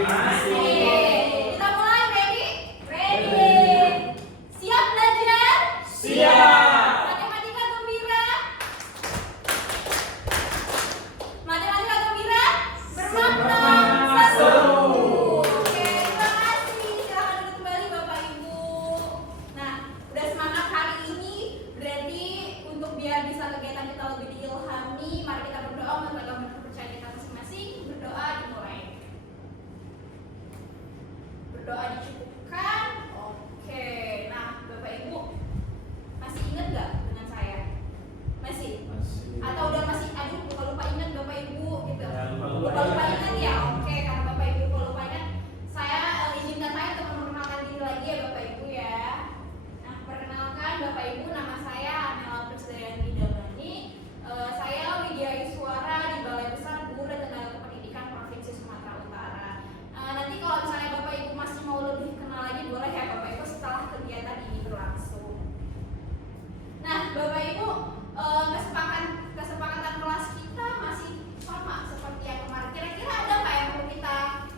Masih. Kita mulai, ready? Ready. Siap belajar? Siap. Matematika gembira? Matematika gembira? Bermakna seru. Oke, terima kasih. Silakan duduk kembali Bapak Ibu. Nah, udah semangat hari ini, berarti untuk biar bisa kegiatan kita lebih diilhami, mari kita berdoa menegakkan kepercayaan kita masing-masing. Berdoa dimulai. Berdoa dicukupkan. Oke, nah Bapak Ibu masih ingat nggak dengan saya? Masih? Atau udah masih aduh lupa ingat Bapak Ibu gitu? Lupa ingat ya? Oke, karena Bapak Ibu lupa ingat, saya izinkan saya untuk memperkenalkan diri lagi ya Bapak Ibu ya. Nah, perkenalkan Bapak Ibu, nama saya Amela Prisdayani Damani. Saya Widya Iswara di Balai Besar Guru dan Tenaga Kependidikan Provinsi Sumatera Utara. Nanti kalau misalnya Bapak Ibu masih mau lebih kenal lagi, boleh ya Bapak Ibu setelah kegiatan ini berlangsung. Nah, Bapak Ibu, kesepakatan kelas kita masih sama seperti yang kemarin. Kira-kira ada nggak yang perlu kita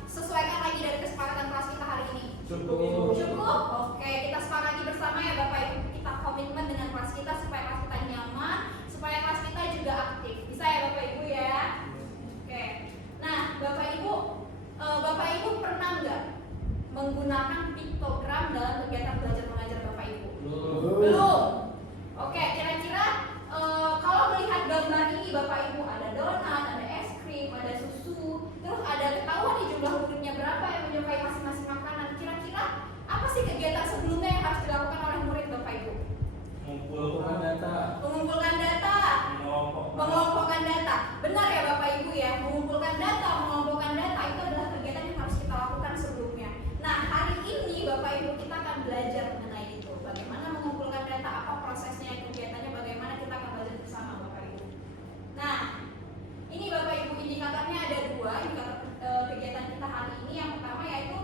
sesuaikan lagi dari kesepakatan kelas kita hari ini? Cukup. Cukup? Oke, kita sepakati bersama ya Bapak Ibu. Kita komitmen dengan kelas kita supaya kelas kita nyaman, supaya kelas kita juga aktif. Bisa ya Bapak Ibu ya? Oke. Nah, Bapak Ibu pernah nggak menggunakan piktogram dalam kegiatan belajar mengajar Bapak Ibu? Belum. Oke, kira-kira kalau melihat gambar ini Bapak Ibu, ada donat, ada es krim, ada susu, terus ada ketahuan nih jumlah muridnya berapa yang menyukai masing-masing makanan. Kira-kira apa sih kegiatan sebelumnya yang harus dilakukan oleh murid Bapak Ibu? Mengumpulkan data. Mengumpulkan data. Mengelompokkan data. Benar ya Bapak Ibu ya, mengumpulkan data, mengelompokkan data itu adalah kegiatan yang harus kita lakukan sebelumnya. Nah, hari ini Bapak Ibu kita akan belajar mengenai itu. Bagaimana mengumpulkan data, apa prosesnya, kegiatannya, bagaimana kita akan belajar bersama Bapak Ibu. Nah, ini Bapak Ibu indikatornya ada dua, indikator kegiatan kita hari ini. Yang pertama yaitu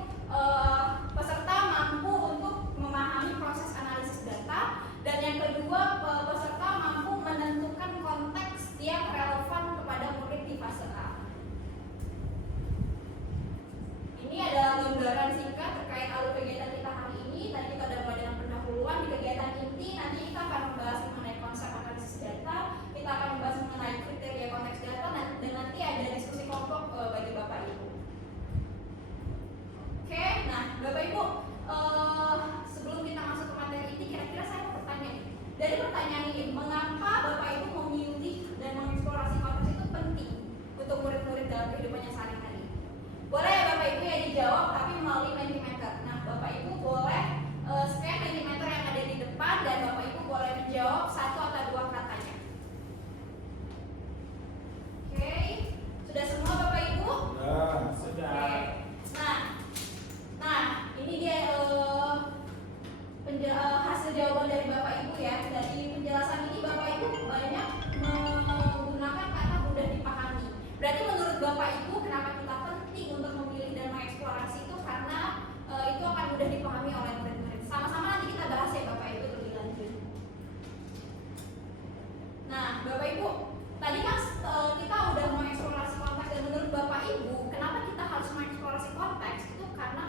peserta mampu untuk memahami proses analisis data, dan yang kedua peserta mampu menentukan konteks yang relevan kepada murid di fase A. Ini adalah gambaran singkat terkait alur kegiatan kita hari ini. Tadi kita sudah mulai dengan pendahuluan di kegiatan inti. Nanti kita akan membahas mengenai konsep analisis data. Kita akan membahas mengenai kriteria konteks data, dan nanti ada diskusi kelompok bagi Bapak Ibu. Oke, nah Bapak Ibu, sebelum kita masuk ke materi ini, kira-kira saya mau bertanya nih. Dari pertanyaan ini, mengapa Bapak Ibu memilih dan mengeksplorasi konteks itu penting untuk murid-murid dalam kehidupannya sehari-hari? Boleh ya Bapak Ibu ya dijawab, tapi melalui Mentimeter. Nah, Bapak Ibu boleh scan Mentimeter yang ada di depan, dan Bapak Ibu boleh menjawab satu atau dua katanya. Oke, sudah semua Bapak Ibu? Sudah. Oke. Nah, ini dia hasil jawaban dari Bapak Ibu ya. Dari penjelasan ini Bapak Ibu banyak menggunakan kata mudah dipahami. Berarti menurut Bapak Ibu kenapa kita penting untuk memilih dan mengeksplorasi itu, karena itu akan mudah dipahami oleh murid-murid. Sama-sama nanti kita bahas ya Bapak Ibu lebih lanjut. Nah, Bapak Ibu, tadi kan kita udah mengeksplorasi konteks, dan menurut Bapak Ibu kenapa kita harus mengeksplorasi konteks itu, karena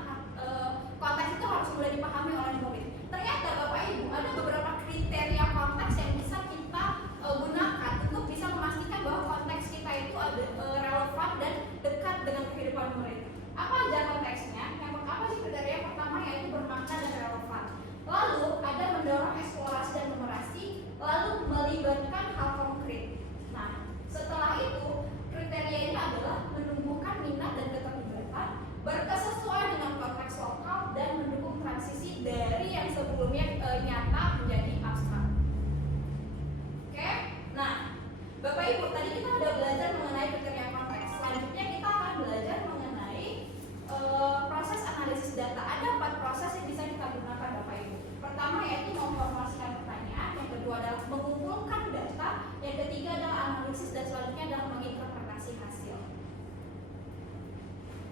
konteks itu harus mudah dipahami oleh murid. Ternyata Bapak Ibu ada beberapa kriteria konteks yang bisa kita gunakan untuk bisa memastikan bahwa konteks kita itu ada relevan dan dekat dengan kehidupan murid. Apa aja konteksnya? Yang pertama sih kriteria pertama yaitu bermakna dan relevan. Lalu ada mendorong eksplorasi dan numerasi, lalu melibatkan hal konkret. Nah, setelah itu kriteria ini adalah menumbuhkan minat dan keterlibatan, berkesesuaian dengan konteks lokal, dan mendukung transisi dari yang sebelumnya nyata menjadi abstrak. Oke, nah Bapak Ibu, tadi kita udah belajar mengenai kriteria konteks. Selanjutnya kita akan belajar mengenai proses analisis data. Ada 4 proses yang bisa kita gunakan Bapak Ibu. Pertama yaitu memformulasikan pertanyaan, yang kedua adalah mengumpulkan data, yang ketiga adalah analisis, dan selanjutnya adalah menginterpretasi hasil.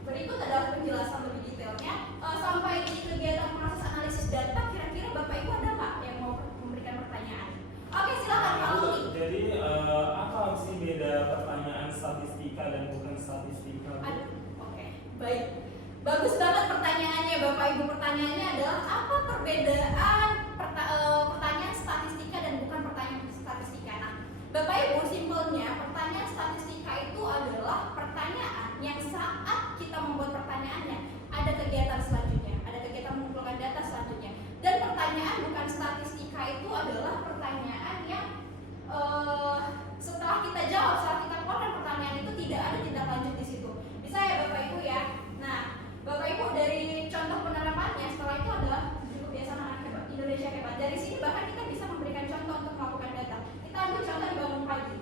Berikut adalah penjelasan lebih detailnya. Sampai di kegiatan proses analisis data, kira-kira Bapak Ibu ada nggak yang mau memberikan pertanyaan? Oke, silakan Pak Luli. Jadi apa sih beda pertanyaan statistika dan bukan statistika? Oke, baik. Bagus banget pertanyaannya Bapak Ibu. Pertanyaannya adalah apa perbedaan pertanyaan statistika dan bukan pertanyaan statistika. Nah, Bapak Ibu, simpelnya pertanyaan statistika itu adalah pertanyaan yang saat kita membuat pertanyaannya ada kegiatan selanjutnya, ada kegiatan mengumpulkan data selanjutnya. Dan pertanyaan bukan statistika itu adalah pertanyaan yang setelah kita jawab, setelah kita keluarkan pertanyaan itu tidak ada tindak lanjut di situ. Bisa ya Bapak Ibu ya. Nah, Bapak Ibu dari contoh penerapannya setelah itu adalah kebiasaan anak hebat, Indonesia hebat. Dari sini bahkan kita bisa memberikan contoh untuk melakukan data. Kita ambil contoh di bangun pagi.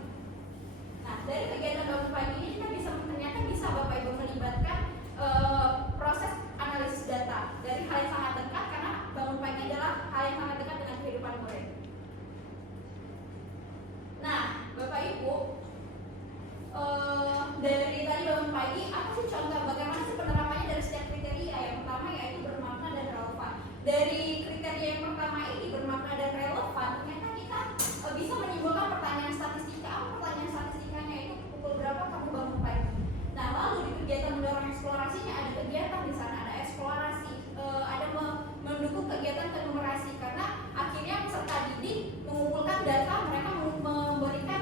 Nah, dari kegiatan bangun pagi ini kita bisa ternyata bisa Bapak Ibu melibatkan proses analisis data dari hal yang sangat dekat karena bangun pagi adalah hal yang sangat dekat dengan kehidupan murid. Nah, Bapak Ibu, dari tadi bangun pagi, apa sih contoh bagaimana sih penerapannya dari setiap kriteria? Yang pertama yaitu bermakna dan relevan. Dari kriteria yang pertama ini bermakna dan relevan, ternyata kita bisa menimbulkan pertanyaan statistika. Apa pertanyaan statistikanya itu? Pukul berapa kamu bangun pagi? Nah, lalu di kegiatan mendorong eksplorasinya ada kegiatan di sana, ada eksplorasi, ada mendukung kegiatan kenumerasi karena akhirnya peserta didik mengumpulkan data, mereka memberikan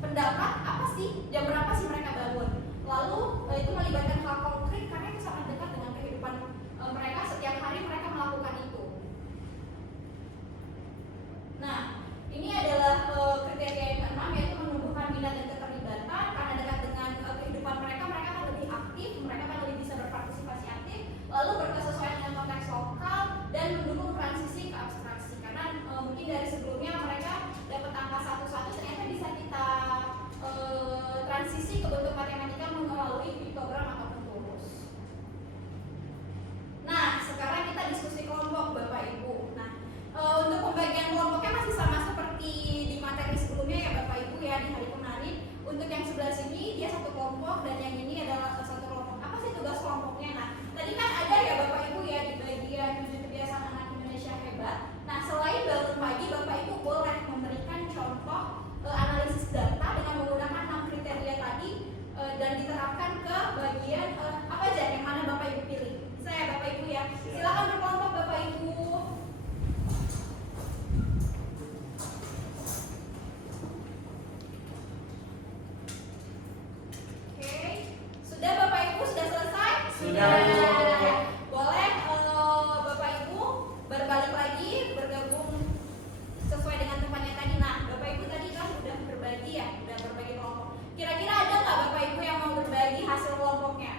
pendapat apa sih, jam berapa sih mereka bangun. Lalu itu melibatkan hal konkret karena itu sangat dekat dengan kehidupan mereka, setiap hari mereka melakukan itu. Nah, ini adalah kriteria yang keenam yaitu menumbuhkan minat dan keterlibatan karena dekat dengan kehidupan mereka, mereka akan lebih aktif, mereka akan lebih bisa berpartisipasi aktif, lalu berkesesuaian dengan konteks lokal dan mendukung transisi ke abstraksi karena mungkin dari sebelumnya mereka dapat angka 1-1 ternyata bisa kita transisi ke bentuk matematika melalui piktogram ataupun turus. Nah, sekarang kita diskusi kelompok Bapak Ibu. Nah, untuk pembagian kelompoknya masih sama seperti di materi sebelumnya ya Bapak Ibu ya di hari kemarin. Untuk yang sebelah sini dia satu kelompok dan yang ini adalah satu kelompok. Apa sih tugas kelompoknya? Nah, tadi kan ada ya Bapak Ibu ya di bagian 7 kebiasaan anak Indonesia hebat. Nah, selain bangun pagi, Bapak Ibu boleh memberikan contoh analisis data dengan menggunakan 6 kriteria tadi dan diterapkan ke bagian apa aja yang mana Bapak Ibu pilih. Saya Bapak Ibu ya. Silakan berkelompok Bapak Ibu. Oke, sudah Bapak Ibu sudah selesai? Sudah. Boleh Bapak Ibu berbalik lagi bergabung sesuai dengan tempatnya tadi. Nah, Bapak Ibu tadi kan udah berbagi ya, udah berbagi kelompok. Kira-kira ada nggak Bapak Ibu yang mau berbagi hasil kelompoknya?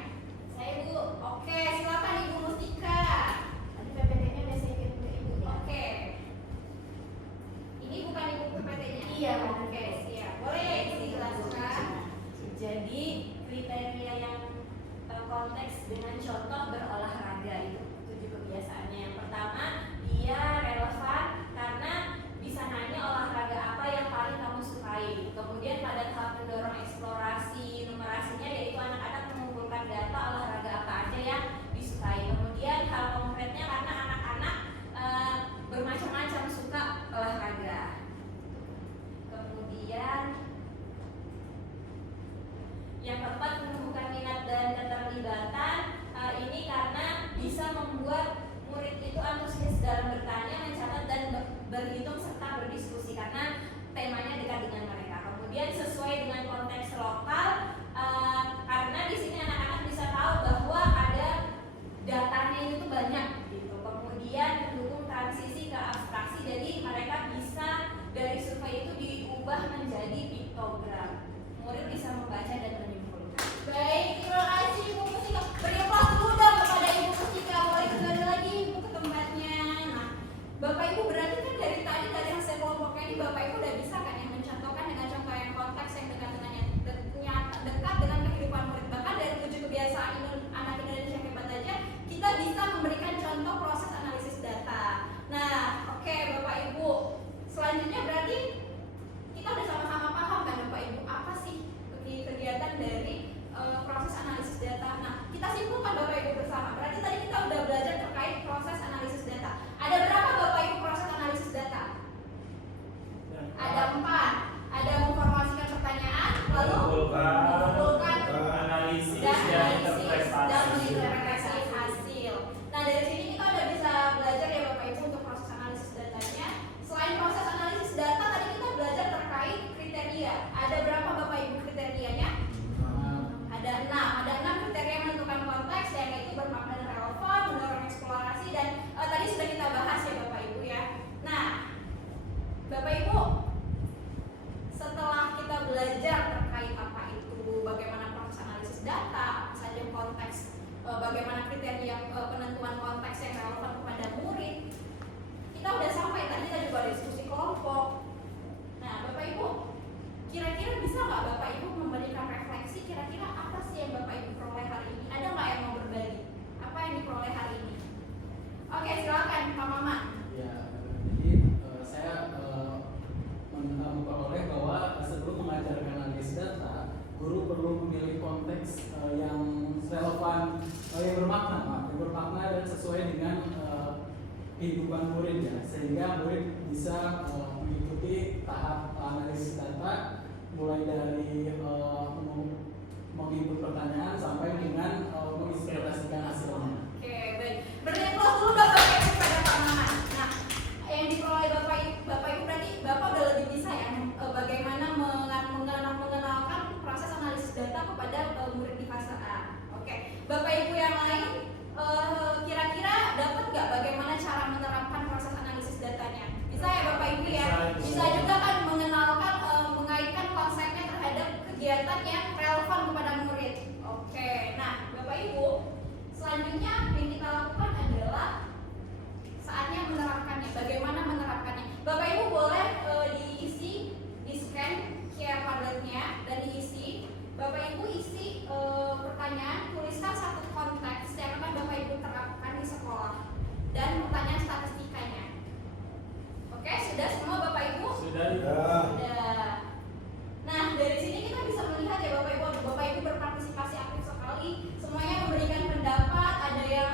Saya Bu. Oke, silakan Ibu Mustika. Tadi PPT-nya udah saya kirim ke Ibu. Oke. Ini bukan Ibu PPT-nya. Iya. Oke, siap. Boleh dijelaskan. Jadi kriteria yang konteks dengan contoh berolahraga itu 7 kebiasaannya. Yang pertama, dia relevan karena bisa nanya olahraga apa yang paling kamu sukai. Kemudian pada tahap mendorong eksplorasi numerasinya yaitu anak-anak mengumpulkan data olahraga apa aja yang disukai. Kemudian hal konkretnya karena anak-anak bermacam-macam suka olahraga. Kemudian yang keempat, menumbuhkan minat dan keterlibatan. Ini karena bisa membuat murid itu antusias dalam bertanya, mencatat dan berhitung serta berdiskusi karena temanya dekat dengan mereka. Kemudian sesuai dengan konteks lokal karena di sini anak-anak bisa tahu bahwa ada datanya itu banyak gitu. Kemudian mendukung transisi ke abstraksi, jadi mereka bisa dari survei itu diubah menjadi piktogram. Murid bisa membaca dan menyimpulkan. Baik, terima kasih Ibu Mustika. Beri aplaus dulu dong kepada Ibu Mustika. Boleh kembali lagi Ibu ke tempatnya. Nah, Bapak Ibu berarti kan dari tadi dari hasil kelompoknya ini Bapak Ibu udah bisa kan yang mencontohkan dengan contoh yang konteks yang dekat dengan dekat dengan kehidupan murid. Bahkan dari 7 kebiasaan anak Indonesia hebat aja kita bisa memberikan contoh proses analisis data. Nah, oke Bapak Ibu. Selanjutnya berarti kita udah sama-sama paham kan Bapak Ibu apa sih kegiatan dari proses analisis data. Nah, kita simpulkan Bapak Ibu bersama. Berarti tadi kita udah belajar terkait proses analisis data. Ada berapa Bapak Ibu proses analisis data? Ada 4. Ada memformulasikan pertanyaan, lalu mengumpulkan analisis dan dan menginterpretasi. menganalisis data, apa saja konteks, bagaimana kriteria penentuan konteks yang relevan kepada murid. Kita udah sampai, tadi kita juga ada diskusi kelompok. Nah, Bapak Ibu, kira-kira bisa nggak Bapak Ibu memberikan refleksi kira-kira apa sih yang Bapak Ibu peroleh hari ini? Ada nggak yang mau berbagi? Apa yang diperoleh hari ini? Oke, silakan Pak Maman. Ya, jadi saya memperoleh bahwa sebelum mengajarkan analisis data, guru perlu memilih konteks yang relevan, yang bermakna dan sesuai dengan kehidupan murid ya, sehingga murid bisa mengikuti tahap analisis data mulai dari menginput pertanyaan sampai dengan menginterpretasikan hasilnya. Oke, baik. Berarti close dulu Bapak Ibu kepada Pak Maman. Nah, yang diperoleh Bapak Ibu berarti Bapak udah lebih bisa ya bagaimana mengenalkan proses analisis data kepada murid di fase A. Oke, Bapak Ibu yang lain kira-kira dapat nggak bagaimana cara menerapkan proses analisis datanya? Bisa ya Bapak Ibu ya? Bisa juga kan mengenalkan, mengaitkan konsepnya terhadap kegiatan yang relevan kepada murid. Oke, nah Bapak Ibu, selanjutnya yang kita lakukan adalah saatnya menerapkannya. Bagaimana menerapkannya? Bapak Ibu boleh diisi, di scan QR code-nya dan diisi. Bapak Ibu isi pertanyaan, tuliskan satu konteks yang akan Bapak Ibu terapkan di sekolah dan pertanyaan statistikanya. Oke, sudah semua Bapak Ibu? Sudah. Sudah. Nah, dari sini kita bisa melihat ya Bapak Ibu, Bapak Ibu berpartisipasi aktif sekali, semuanya memberikan pendapat, ada yang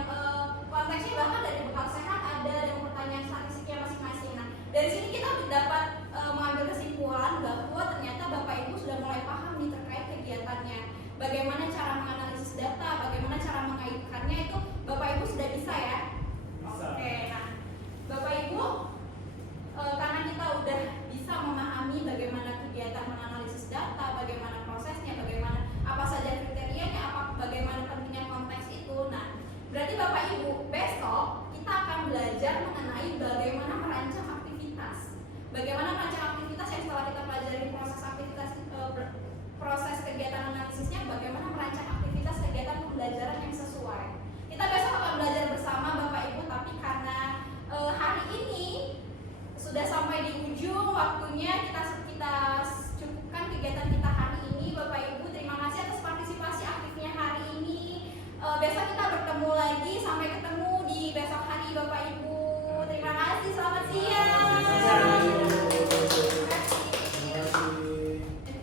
konteksnya bahkan dari bekal sehat, ada yang pertanyaan statistiknya masing-masing. Nah, dari sini kita dapat mengambil kesimpulan bahwa ternyata Bapak Ibu sudah mulai paham nih terkait kegiatannya. Bagaimana cara menganalisis data, bagaimana cara mengaitkannya itu Bapak Ibu sudah bisa ya? Bisa. Oke, nah Bapak Ibu karena kita udah bisa memahami bagaimana kegiatan menganalisis data, bagaimana prosesnya, bagaimana apa saja kriterianya, bagaimana pentingnya konteks itu. Nah, berarti Bapak Ibu besok kita akan belajar mengenai bagaimana merancang aktivitas. Bagaimana merancang aktivitas yang setelah kita pelajari proses aktivitas proses kegiatan analisisnya, bagaimana merancang aktivitas kegiatan pembelajaran yang sesuai. Kita besok akan belajar bersama Bapak Ibu, tapi karena hari ini sudah sampai di ujung waktunya, kita